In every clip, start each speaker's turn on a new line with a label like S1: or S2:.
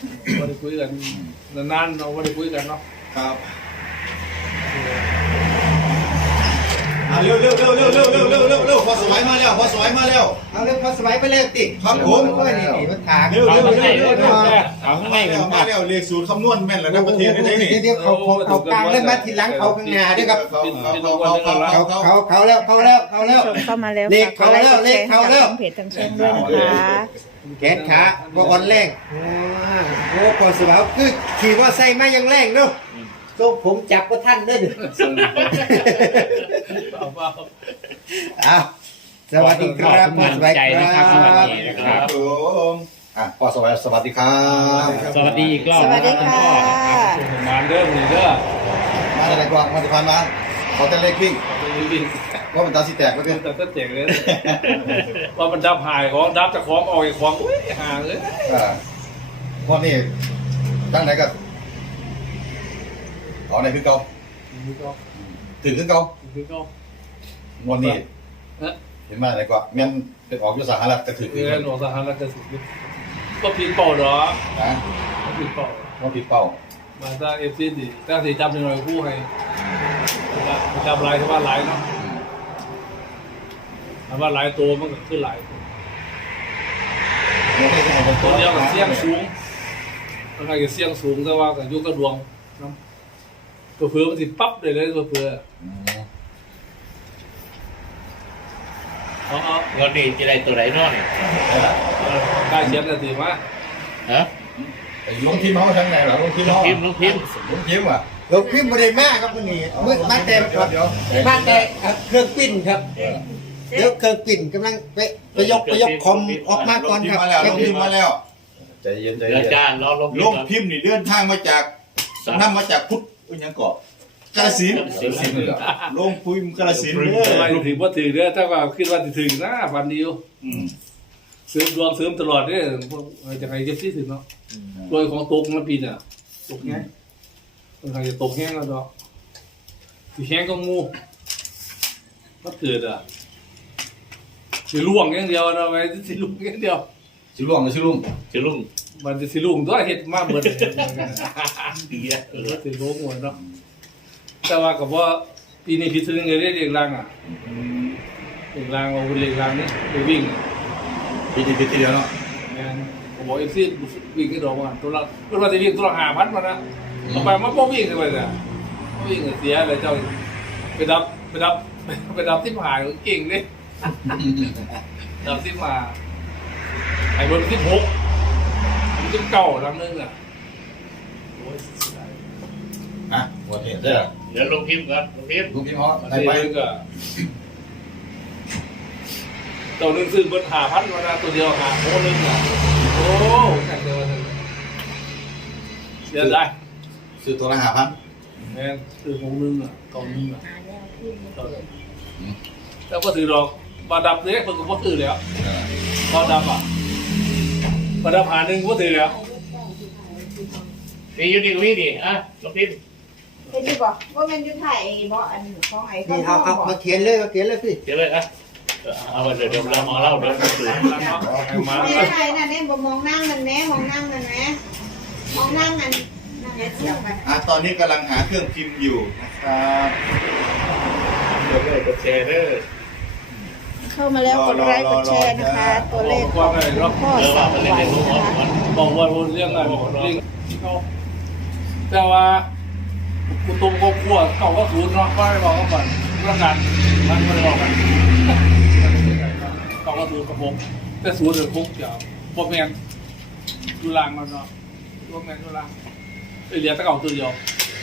S1: ไม่ได้คุยกันนานๆเราไม่ได้คุยกันเนาะ
S2: ครับเร็วพอสมัยมาแล้วพอสมัยมาแล้ว
S3: เอาเรื่องพอสมัยไปเร็วติ
S2: ครับผม
S3: นี่มันถาม
S2: เร็วเอาข้างในมาแล้วเลขสูตรคำนวณแม่นแล้วนะประเทศได้นี่
S3: เดี๋ยวเขากลางเล่นมาทีหลังเขาข้างหน้าด้วยครับเขาแล้ว
S4: เข้ามาแล้วเลขเขาแล้วเพจทางช่องด้วยนะคะ
S3: แขนขาบอลแรงโอ้พอสมัยคือขี่ว่าใส่มายังแรงเนาะก็ผมจับก็ท่านเด้อสวัสดีครับพอสบายครับ
S5: สวัสดีนะครับ
S2: ผมพอสวัสดีครับ
S5: สวัสดีอีกรอบ
S4: สวัสดีค่ะ
S1: มาเริ่มเลยเด้อ
S2: มาอะไรกว่ามาจะพันมาเขาจะเล็กวิ่งว่ามันตาสีแตกก็เป็น
S1: แต่เจ๋งเลยว่ามันดับหายของดับจากของออกจากของอุ้ยห่างเลย
S2: พอนี่ตั้งไหนกันอ๋อในคือเก่าถึงคือเก่าวันนี้เห็นไหมอะไรก็เมียนเป็นออกยุสหรัฐกระถือ
S1: เงินออกสหรัฐกระถือก็ผิดเป้าเหรอผิดเป้า
S2: ว่าผิดเป้า
S1: มาถ้าเอฟซีดีถ้าสีจำหนึ่งหน่อยคู่ให้จำลายที่ว่าลายเนาะคำว่าลายตัวมันก็ขึ้นลายตัวเดียวกับเสี่ยงสูงมันใครกับเสี่ยงสูงแต่ว่ากับยุกระดวงนะเผื่อมันสิปั๊บเลยเผื่อ
S5: เราดีจะได้ตัวไหนนอกเนี่ย
S1: ได้เชียร์กันสิมา
S5: ฮะ
S2: ลงพิมพ์เขาทั้งไหนหรอลงพิมพ์เขา
S5: ลงพิมพ์
S2: อ่ะ
S3: ลงพิมพ์บริมาครับวันนี้มาเต็มครับมาแต่เครื่องปิ้นครับเดี๋ยวเครื่องปิ้นกำลังไปยกคอมออกมาก่อนครับ
S2: ลงพิมพ์มาแล้วใจเย็น
S5: อาจารย์
S2: ลงพิมพ์นี่เดินทางมาจากนั่งมาจากพุทธยังเกาะกาฬสินธุ์ลงพิมพ์กาฬสินธุ์เลย
S1: ไม่ถือว่าถือเนี่ยถ้าว่าคิดว่าถือนะวันเดียวเสริมดวงเสริมตลอดเนี่ยจะใครจะซีถึงเนาะโดยของตกมาปีน่ะตกแห้งคนใครจะตกแห้งแล้วเนาะสีแห้งก็งูก็เกิดอ่ะสีล่วงอย่างเดียวนะไว้สีล่วงอย่างเดียว
S2: สีล่วงหรือสีลุ่ง
S1: มันจะสีล่วงตัวเห็ดมากเหมือนดีอ่ะสีล่วงหมดเนาะแต่ว่ากับว่าปีนี้พิษนึงเลยเรียกรังอ่ะเรียกรังเอาเรียกรังนี่ไปวิ่ง
S2: ปีนี้ปีที่แล้วเนาะ
S1: ผมบอกเอฟซีวิ่งกันดอกว่าตัวละเพื่อนว่าจะวิ่งตัวละ5,000มานะต่อไปมันก็วิ่งกันไปเลยวิ่งเสียเลยเจ้าไปดับที่ผ่านเก่งเลยดับที่มาไอ้บนที่6มันที่9ลำนึงอ่ะ
S2: วันนี้ได้
S5: เดี๋ยวลงพิมพ์ก่อนลงพิมพ์
S2: เขา
S1: ไปก็ตัวนึงซื้อบน5,000มานะตัวเดียว5โมนึงอ่ะโอ้แข่งเดียวนึงเสียได้
S2: ซื้อตัวละ5,000
S1: แม่ซื้อโมนึงอ่ะกองนึงอ่ะแล้วก็ถือดอกมาดับเนี่ยเพิ่งก็ถือแล้วพอดับอ่ะมาดับ1ก็ถือแล้ว
S5: นี่อยู่ดีกว่านี่ลงพิมพ์
S4: เห็นดีบอกว่ามันยุ่งถ่ายเองบอกอันของไอ้
S3: นี่เอามาเขียนเลยพี่
S5: เขียนเลยเอาเดี๋ยวเรามาเล่าเดี๋ยวมาดู
S4: ไม่ใช่นะเนี่ยบอกมองนั่งมันแม่มองนั่งมันแม่มองนั่งมันนั่งเสียบไป
S2: ตอนนี้กำลังหาเครื่องพิมพ์อยู่นะครับ
S5: กดแชร์ด้วย
S4: เข้ามาแล้วกดไลค์กดแชร์นะคะตัวเลขของพ่อสาวไหวนะคะ
S1: บอกว่าเรื่องอะไรเรื่องแต่ว่ากูตุ้มก็กลัวเขาก็ศูนย์เนาะก็ได้บอกเขาก่อนเรื่องการมันไม่ได้บอกกันเขาก็ศูนย์กระผมแต่ศูนย์เดือดคุกเดี๋ยวพวกแมนดูลางมันเนาะพวกแมนดูลางเหลือตะเก่าตัวเดียว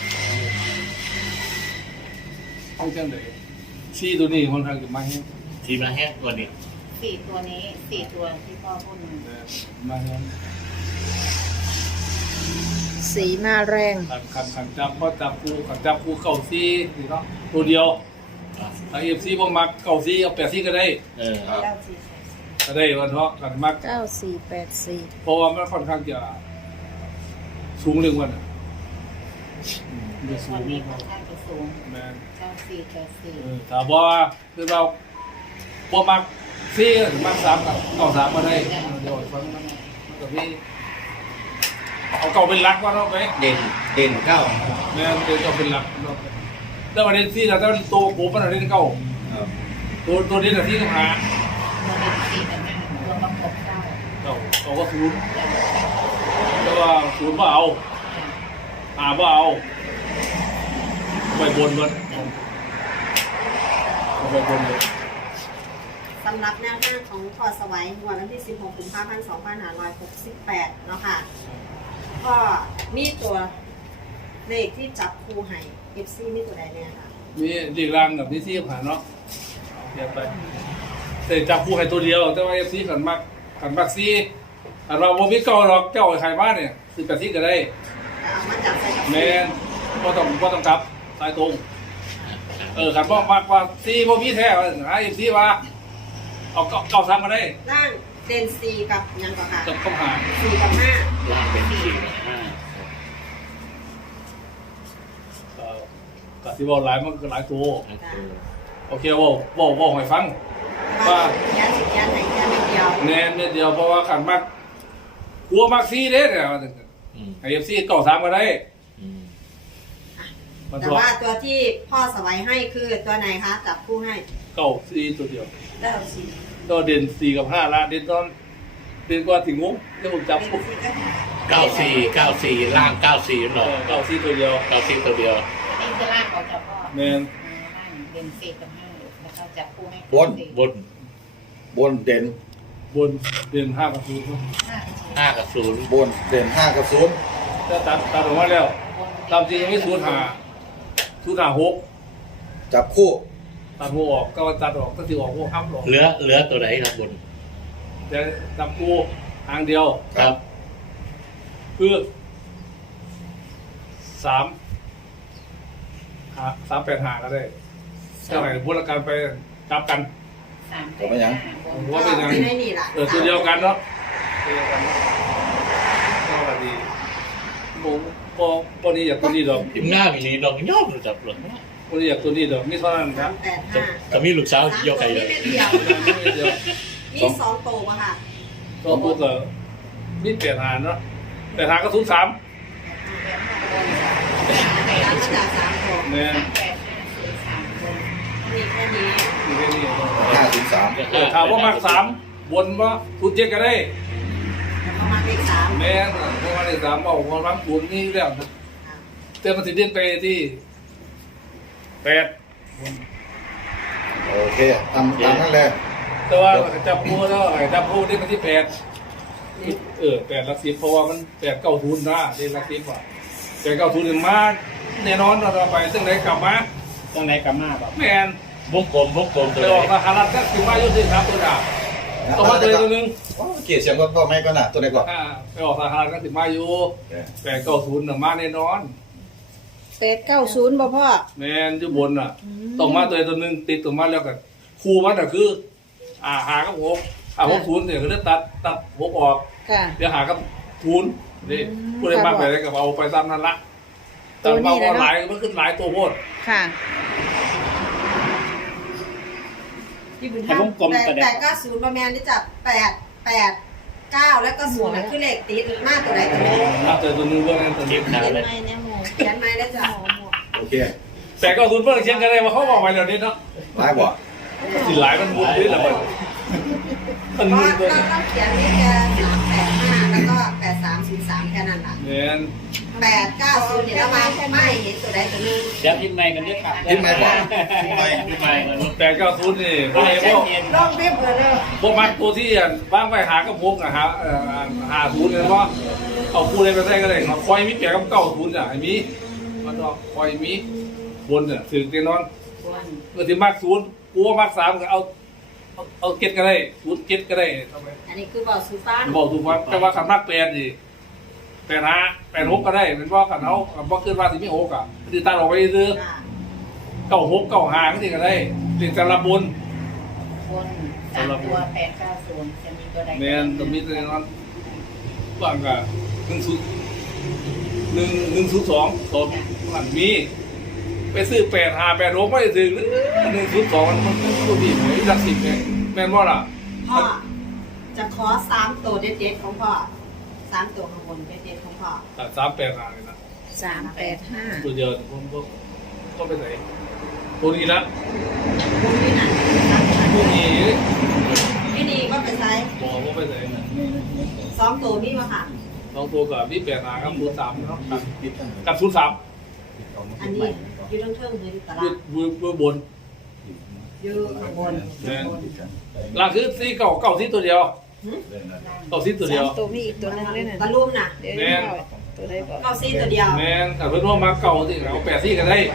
S1: เอาเช่นเดียวซีตัวนี้ค่อนข้างจะมาแห้ง
S5: ซีมาแห้งตัวนี้
S4: 4ตัวนี้4ตัวที่พ่อพูด
S1: มาแห้ง
S4: สีมาแรง
S1: ขันจับก็จับกูเก่าซีเนาะตัวเดียวเอฟซีพวกมักเก่าซีเอา8 ซีก็ได้ก็ได้วันเนาะกันมัก
S4: 9484
S1: เพราะว่ามันค่อนข้างจะสูงเรื่องวัน
S4: จะสูงแม่
S1: 9484ถามว่าคือเราพวกมักซีมัก3กับเก่า3มาได้เดี๋ยวฟังมันกับพี่เก่าเป็นหลักว่าเราไป
S3: เด่นเก้า
S1: แม่เดินเก่าเป็นหลักเราไปแล้วประเด็นที่เราต้องตัวผมมันเล่นเก่าตัวนี้แต่ที่ต้องหา
S6: เราเป็นสี่แต่หน้าตัวประกบเก้า
S1: เราก็ศูนย์แต่ว่าศูนย์ว่าเอาว่าเอาไปบนมันไปบนเลย
S4: สำหรับแนวทางของพอสวัยงวดวันที่ 16 กุมภาพันธ์ 2568 เนาะค่ะก็มีตัวเลขที่จับคู่ให้ FC มีตัวใดเนี่ยค่ะ
S1: มีดีรังกับที่ที่ผ่านเนาะเทียบไปแต่จับคู่ให้ตัวเดียวแต่ว่าFC ขันมากซีเราบ่มีเก่าหรอกเจ้าใครบ้านเนี่ยคือกับที่ก็ได้
S4: เอามาจับใส่กับ
S1: แมนก็ต้องกลับสายตรงขันบอกมากกว่าซีบ่มีแท้หาFC ว่าเอาเก่าซ้ำมาได้
S4: ล่างเด่น4กับยังก่อนค่ะ
S1: กับเข้าหา
S4: 4กับ5
S5: ล่างเป็นสี่ห้า
S1: กับที่บอกหลายมันก็หลายตัวโอเคบอกให้ฟัง
S4: ว่ายันสิยันไหนยันไม่เดียว
S1: แนนเม็ดเดียวเพราะว่าขันมากกลัวมากซีเด้เนี่ยไอFC เก่าซ้ำก็ได้มัน
S4: แต่
S1: บอก
S4: ว่าตัวที่พ่อสวัยให้คือตัวไหนคะจับคู่ให้
S1: เก่าซีตัวเดียว
S6: เก้าสี่
S1: ก็เด่น4 กับ 5ละเด่นตอนเด่นกว่าถึงงงที่ผมจับปุ๊บ
S5: 94ล่าง94หน่อย
S1: เก่าซีตัวเดียว
S5: 94ตัวเดียว
S6: นี่จะลากออกจากพ่อ
S1: แมน
S6: ล่างเด่นสี่กับห้าแล้วก็จับคู่ให้
S5: บน
S2: บนเด่น
S1: บนเด่น5 กับ
S6: ห้ากับสี่
S5: 5 กับ
S2: บนเด่น5 กับ
S1: 0ถ้าตัดออกมาแล้วตามจริงยังไม่0 5 6
S2: จับคู่
S1: ตัดหัวออกก็ตัดออกก็ถือออกหัวห้ามออก
S5: เหลือตัวไหนครับบน
S1: แต่ตับกูทางเดียว
S5: ครับ
S1: คือ3 8 5ก็ได้เท่าไหร่พวกการไปจับกัน
S6: สามเป็นห้าบน
S1: ว่าเป็นยัง
S4: ไม่ได้นี่ล่ะ
S1: ตัวเดียวกันเนาะตัวเดียวกันก็ดีพอนี้อยากตัวนี้ดอก
S5: พิมพ์หน้ามีนี่ดอกย่อมรู้จักหรอก
S1: พอนี้อยากตัวนี้ดอกมีเท่านั้นครับ
S4: 385
S5: จะมีลูกสาวโยกไก่เลย
S4: นี่เดียว
S1: เดียว
S4: นี่2โตวป่ะค่ะ
S1: ก็พวกก็มี8 5เนาะ8 5ก็0 3
S4: ร้านก็จาก3โตว
S1: เนี่ย
S6: แปดห้าสี่สามบน
S4: มีแค่นี้
S1: มีแค่นี้
S2: 503
S1: ถามว่ามัก3บนว่า0 7ก็ได้
S4: แล้วก็มาเลข3
S1: แม่นเพราะว่าใน3เอาความรักบุญนี่แล้วนะแต่มันสิเด่นไปที่8
S2: โอเคตามนั้นเลย
S1: แต่ว่าจับคู่แล้วไอ้จับคู่นี่มันที่8 8 หลัก 10เพราะว่ามัน8 9 0นะเด่นหลัก 10ว่า8 9 0นี่มาแน่นอนเราไปซึ่งไหนกลับมาแม่น
S5: วงกลมตัว
S1: ไป
S5: ไห
S1: ออก
S5: น
S1: สหรัฐก็ถือว่ายุติธรรมตัวดาบต้องมาตัวนึง
S2: เกียรติเสียงก็ไม่ก็น่ะตัวไหนก่อน
S1: ไปออกสหรัฐก็ถือมาอยู่8 9 0น่ะมาแน่นอน
S4: 890บ่พ่อ
S1: แมนอยู่บนน่ะต้องมาตัวนึงติดตัวมาแล้วกันครูมันน่ะคือหากับ6 0เนี่ยก็เลยตัด6ออก
S4: ค่ะ
S1: เดี๋ยวหากับ0นี่ผู้ใดมากไปได้ก็เอาไปตามนั้นละแต่บางว่าหลายมันขึ้นหลายตัวโพด
S4: ค่ะที่บุญธรรมแต่90ประมาณนี่จับ8 9แล้วก็0น่ะคือเลขติดมากตัวใดตัวหนึง
S1: มาตัวนึงเพื่อนตัว
S5: เก็
S1: นี้
S5: บหน้าเลย
S4: เขียนไม้ได้จ้ะ
S2: โอเค
S1: แต่ก็0เพื่อนเชียงกันเลยว่าเขาบอกไปเดี๋ยวนี้เนาะ
S2: หลายบ่
S1: สิหลายมันมุดด้วยแหละมัน
S4: เพราะว่าต้องเขียนนี่แค่385แล้วก็8303แค่นั้นล่ะ
S1: เนี่ย
S4: 890นี่แล้วมาไม่เห็นตัวใดตัวหนึง
S5: เดี๋ยวพิมพ์ในกันด้วยครับ
S2: พิมพ์ไม่บ่พิมพ์ไม่
S5: พิมพ์ในกัน
S1: แต่ก็0นี่พวกไอ้พวก
S4: ลองเรียบเลยเด้อ
S1: พวกมันตัวที่ว่างไปหากับพวกหา0เนี่ยว่าเอาคู่เลยไปใส่ก็ได้คอยมีแปลกับ90อ่ะไอ้มีมันก็คอยมีบนเนี่ยถึงเตียนอน
S6: บน
S1: เมื่อที่มาก0กูว่ามาก3ก็เอาเก็ตก็ได้0เก็ตก็ได้ทำไม
S4: อันนี้คือบอกซูฟ้า
S1: บอกถูกว่าแต่ว่าคำนัก8นี่8 6ก็ได้เป็นว่ากันเขาบ่ขึ้นว่าสิมี6อ่ะคือตัดออกไปซื้อ96 95ก็สิก็ได้เป็นสำหรับบน
S6: บนสามตัว890จะมีตัวใด
S1: แมนตรงนี้เลยนั้นว่างกับ102ตัวมันมีไปซื้อ8586ไม่ถึง102มันตัวดีไหมหลัก10ไงแม่นบ่ล่ะ
S4: พ่อจะขอ3ตัวเด็ดๆของพ่อ 3ตัวข้างบนเป็นเด็ดของพ่อ
S1: แต่385เลยนะ
S6: 385
S1: ตัวเดียวผมก็ไปไหนตัวนี้ละ
S4: บุญนี่น่ะ
S1: ตัวนี้
S4: ไม่ดีก็ไปใช้
S1: บอกว่าไปไหน
S4: 2ตัวนี่มาค่ะ
S1: น้องตัวกับพี่85ครับ03เนาะกับ03
S4: อันนี้อยู่เทิงๆเลยตลาด
S1: อยู่บน
S4: อยู่ข้างบน
S1: หลักคือ4 9ที่ตัวเดียว9ที่ตัวเดียว
S6: 3ตัวมีอีกตัวนึงด้วยน่ะ
S4: ตะลุ่มน่ะ
S6: เดี๋ยวนี้ตัวได้บ่
S4: 94ตัวเดียว
S1: แม่นแต่เพิ่นว่ามาเก่าสิเอา8ที่ก็ได้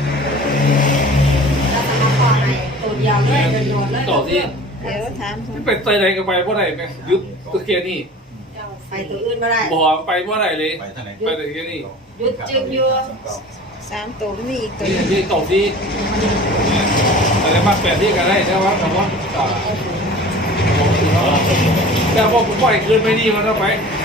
S4: แล้วสมาคอให้ตัวเดียวเลยโดนๆเลย
S1: ต่อที่
S6: เดี๋ยวถาม
S1: มันเป็นไตไหนก็ไปบ่ได้แม่ยึดตัวเกียนี่
S4: ไปตัวอื่นบ่ได้
S1: บ่ไปบ่ได้เลย
S2: ไปทางไหน
S1: ไปแต่เกียนี่
S4: หยุดจึงอยู่
S6: 3ตัวมีอีกตัว
S1: ที่
S6: นึง
S1: ที่เก่าที่แต่มา8ที่ก็ได้แต่ว่าแต่ว่าแต่ว่าผมปล่อยคืนไม่ดีมันเอาไป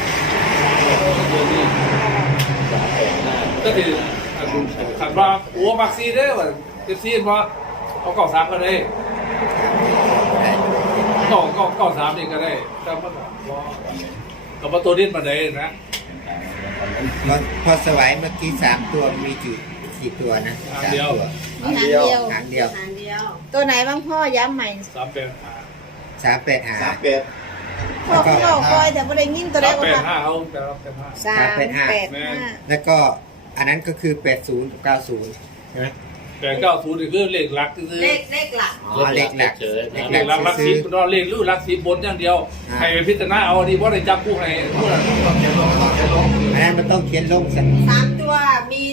S1: ก็คือขันว่าโอ้มักซีได้ว่าเจ็บซีนว่าเอาเก่า3ก็ได้เก่า3นี่ก็ได้แต่มันกับว่าตัวดิ้นมาได้นะ
S3: พอสวายเมื่อกี้3ตัวมีกี่ตัวนะ
S1: ทางเดียว
S6: มีหางเดียว
S3: หางเดียว
S4: ทางเดียว
S6: ตัวไหนบ้างพ่อย้ำใหม่
S1: 385
S3: 385
S6: พ่อข้างนอกคอยแต่บ่ได้ยินตัวได้บ่ค่ะ
S1: 385เอาแต่
S6: 385
S3: แล้วก็อันนั้นก็คือ80กับ90ใช่ไหม
S1: 890นี่คือเลขหลักคือ
S4: เลขหลัก
S3: อ๋อเลขหลัก
S5: เฉย
S1: เลขหลักหลักสิบเราเลขรูปหลัก10บนอย่างเดียวใครไปพิจารณาเอาดีว่าได้จับคู่ไหนคู่นั้น
S3: อันนั้นมันต้องเขียนลงสัก
S4: 3ตัวมี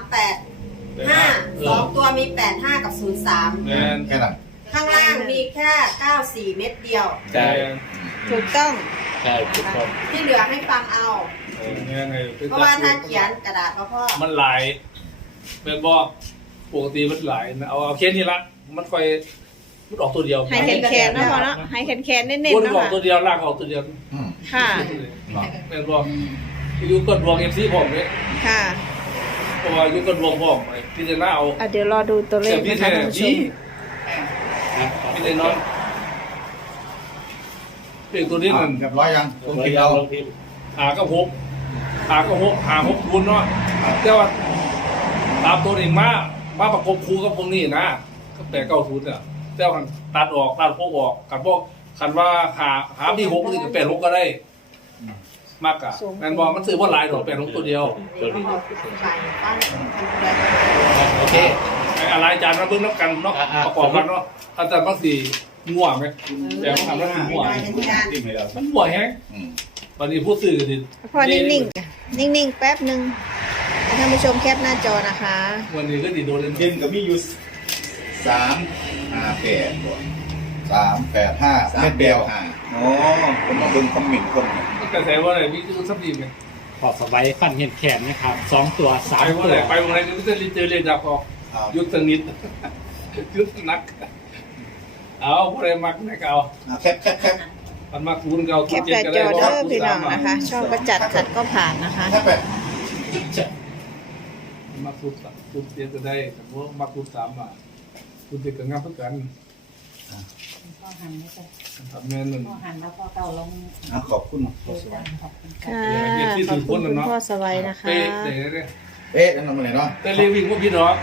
S4: 385 2ตัวมี85กับ03
S1: แม่น
S2: แค่นั้น
S4: ข้างล่างมีแค่94เม็ดเดียว
S5: ใช่
S6: ถูกต้อง
S5: ใช่ถูกต้อง
S4: ที่เหลือให้ฟังเอา
S1: แม่นไง
S4: เพราะว่าถ้าเขียนกระดาษก็พ่อ
S1: มันหลายเป็นบ่ปกติมันหลายนะเอาแค่นี้ละมันค่อยมันออกตัวเดียว
S6: ให้แคนๆนะพ่อเนาะให้แคนๆเน้น
S1: บน
S6: ๆนะ
S1: ออก
S6: คะ
S1: ตัวเดียวล่างออกตัวเดียว
S6: ค่ะ
S1: แม่นบ่อยู่กับดวง FC ผมเนี่ย
S6: ค่ะ
S1: เพราะว่าอยู่กับดวงผมพิจารณาเอา
S6: อ่ะเดี๋ยวรอดูตัวเล
S1: แต่
S6: ข
S1: พี่
S6: นะ
S1: แท้
S6: คะท่านผู้ช
S1: พี่
S6: ม
S1: พี่ได้นอนเป็นตัวนี้มัน
S2: เรียบร้อยยังคุณกิน
S5: เรา
S2: เรา
S1: หาก็6คูณเนาะแต่ว่าตามตัวเองมาประกบคู่กับพวกนี้นะก็890เนี่ยแต่ว่าตัดออกตัดพวกออกกันพวกคันว่าหามี6นี่ก็86ก็ได้มากอะแม่นบ่มันซื้อบ่หลายดอก86ตัวเดียว
S4: นี่ก็บอกขายบ้านทำอะไร
S1: โอเคไอ้อะไรจานมาเบิ่งน้ำกันเนาะประกอบกันเนาะอาจารย์บางสีง่วงไหมแต่มันทำแล้วง่วง
S2: ที่ไม่ได้
S1: มันง่วงแฮงวันนี้ผู้สื่อดิ
S6: พ่อนิ่งๆจ้ะนิ่งๆแป๊บหนึงให้ท่านผู้ชมแคปหน้าจอนะคะ
S1: วันนี้ก็ดีโดนเลย
S2: เย็นกับมีอยู่358เม็ดเดียวโอ้ผมมาเบิ่งคอมเมนต์คน
S1: กระแสว่าอะไรพี่รู้สักดีไหม
S5: ขอสบายฟันเห็นแขนนะครับ2ตัว
S1: ไป
S5: 3
S1: ว่า
S5: ตั
S1: อะไร
S5: ว
S1: ไปวันไหนก็จะเจอเรียนจากออกยุทธนิดยุทธนักเอาผู้ใดมักไหนก็เอา
S2: แคป
S1: มันมักคูณเก่า
S6: แคปหน้าจอเด้อพี่น้องนะคะ ช่องประจัดขัดก็ผ่านนะคะ
S2: แคปไป
S1: มักคูณเตียก็ได้แต่ว่ามักคูณ3มาคูณเตียก็งับเพื่อกัน
S6: พ่อหันแล้วจ้ะ
S1: ทำแม่น1
S6: พ่อหันแล้วพ่อเก่าลง
S2: ขอบคุณ
S6: ขอบคุณค่ะค่ะขอบคุณคุณพ่อสวัยนะคะ
S1: เป๊ะเลย
S2: นั่นมันไหนเนาะ
S1: แต่เรียกวิ่งก็ผิดหรอ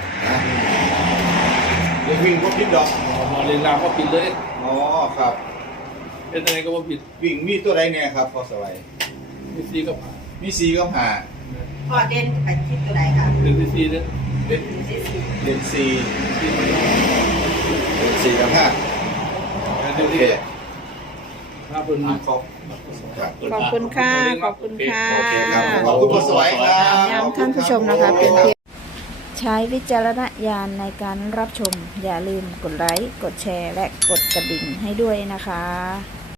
S2: เดี๋ยววิ่งก็พิษดอก
S1: หมอเรียนรามก็ผิดเลย
S2: อ๋อครับ
S1: เป็นอะไรก็ว่าผิด
S2: วิ่งมีตัวใดเนี่ยครับพอสบาย
S1: มีซีก็ผ่าน
S2: มี4กับ5
S4: พ่อเด่นไปที่ตัวไหนคะ
S1: เป็นซีเนี่ย
S2: เล่น
S4: ที่สี่
S2: เล่น4
S1: ซีมัน
S2: เล่น4กับ5
S1: เดี๋ยว
S2: โอ
S1: นี้
S2: เค
S1: ถ้าเป็น
S2: ขอบครับ
S6: ขอบคุณค่ะ ขอบคุณค่ะ
S2: โอเคครับขอบคุณพอสบายครับ
S6: ย้ำท่านผู้ชมนะคะเป็นเพียงใช้วิจารณญาณในการรับชม อย่าลืมกดไลค์ กดแชร์ และกดกระดิ่งให้ด้วยนะคะ